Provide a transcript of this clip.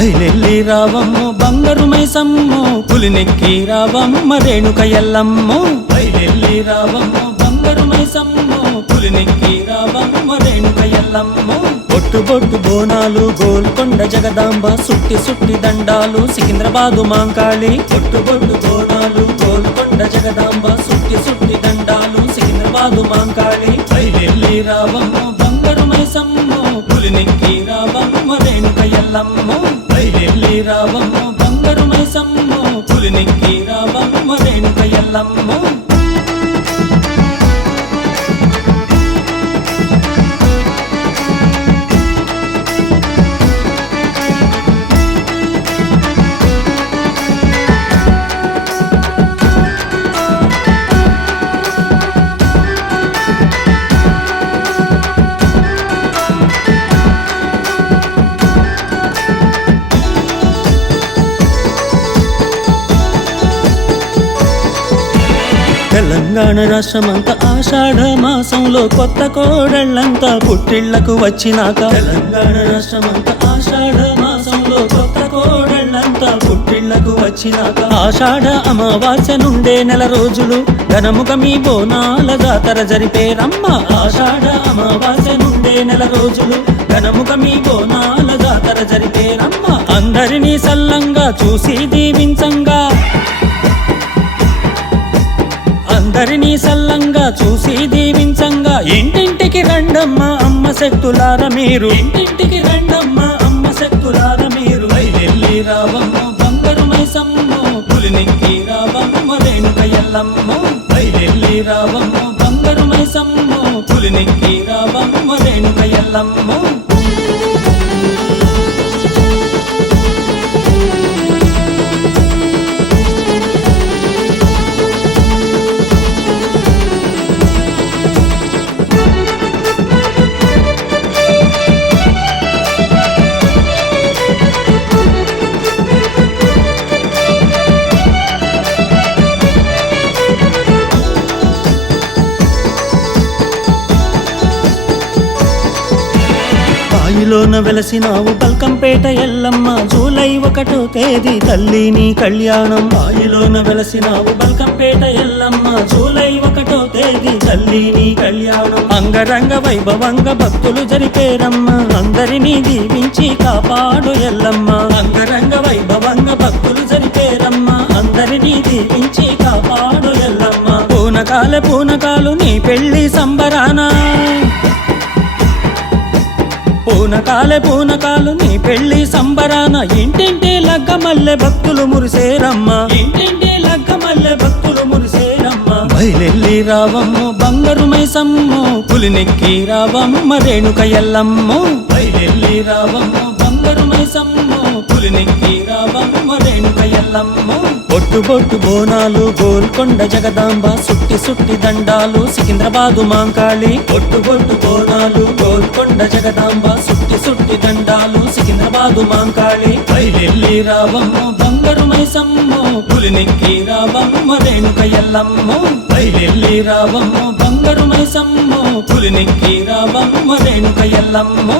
బయలెల్లి రావమ్మో బంగారు మైసమ్మో పులినెక్కి రావమ్మ రేణుక ఎల్లమ్మో బయలెల్లి రావమ్మో బంగారు మైసమ్మో పులినెక్కి రావమ్మ రేణుక ఎల్లమ్మో బొట్టు బొట్టు బోనాలు గోల్కొండ జగదాంబ సుట్టి సుట్టి దండాలు సికింద్రాబాదు మాంకాళి బొట్టు బొట్టు బోనాలు గోల్కొండ జగదాంబ సుట్టి సుట్టి దండాలు సికింద్రాబాదు మాంకాళి బయలెల్లి రావమ్మో బంగారు మైసమ్మో పులినెక్కి రావమ్మ రేణుక ఎల్లమ్మో బయలెల్లి రావమ్మో బంగారు మైసమ్మో పులినెక్కి రావమ్మ రేణుక ఎల్లమ్మో తెలంగాణ రాష్ట్రమంతా ఆషాఢ మాసంలో కొత్త కోడళ్ళంతా పుట్టిళ్లకు వచ్చినాక తెలంగాణ రాష్ట్రమంతా ఆషాఢ మాసంలో కొత్త కోడళ్ళంతా పుట్టిళ్లకు వచ్చినాక ఆషాఢ అమావాస్య నుండే నెల రోజులు ఘనముగా మీ బోనాల జాతర జరిపేరమ్మ ఆషాఢ అమావాస్య నుండే నెల రోజులు ఘనముగా మీ బోనాల జాతర జరిపేరమ్మ అందరినీ సల్లంగా చూసి దీవించంగా అందరినీ సల్లంగా చూసి దీవించంగా ఇంటింటికి రండమ్మ అమ్మ శక్తులార మీరు ఇంటింటికి రండమ్మ అమ్మ శక్తులార మీరు బయలెల్లి రావమ్మో బంగారు మైసమ్మో పులినెక్కి రావమ్మ రేణుక ఎల్లమ్మో బయలెల్లి రావమ్మో బంగారు మైసమ్మో పులినెక్కి రావమ్మ రేణుక ఎల్లమ్మో లోన వెలసినావు బల్కంపేట ఎల్లమ్మ జూలై 1వ తేదీ తల్లి నీ కళ్యాణం బాయిలోన వెలసినావు బల్కంపేట ఎల్లమ్మ జూలై 1వ తేదీ తల్లి నీ కళ్యాణం అంగరంగ వైభవంగా భక్తులు జరిపేరమ్మ అందరినీ దీవించి కాపాడు ఎల్లమ్మ అంగరంగ వైభవంగా భక్తులు జరిపేరమ్మ అందరినీ దీవించి కాపాడు ఎల్లమ్మ పూనకాలు నీ పెళ్లి సంబరానా పూనకాలు నీ పెళ్లి సంబరాన ఇంటింటి లగ్గమల్లె భక్తులు మురిసేరమ్మ ఇంటింటి లగ్గమల్లె భక్తులు మురిసేరమ్మ బయలెల్లి రావమ్మో బంగారు మైసమ్మో పులినెక్కి రావమ్మ రేణుక ఎల్లమ్మో బయలెల్లి రావమ్మో బంగారు మైసమ్మో పులినెక్కి రావమ్మ రేణుక ఎల్లమ్మో బొట్టు బొట్టు బోనాలు గోల్కొండ జగదాంబ సుట్టి సుట్టి దండాలు సికింద్రాబాదు మాంకాళి బొట్టు బొట్టు బోనాలు గోల్కొండ జగదాంబ సుట్టి సుట్టి దండాలు సికింద్రాబాదు మాంకాళి బయలెల్లి రావమ్మో బంగారు మైసమ్మో పులినెక్కి రావమ్మ రేణుక ఎల్లమ్మో బయలెల్లి రావమ్మో బంగారు మైసమ్మో పులినెక్కి రావమ్మ రేణుక ఎల్లమ్మో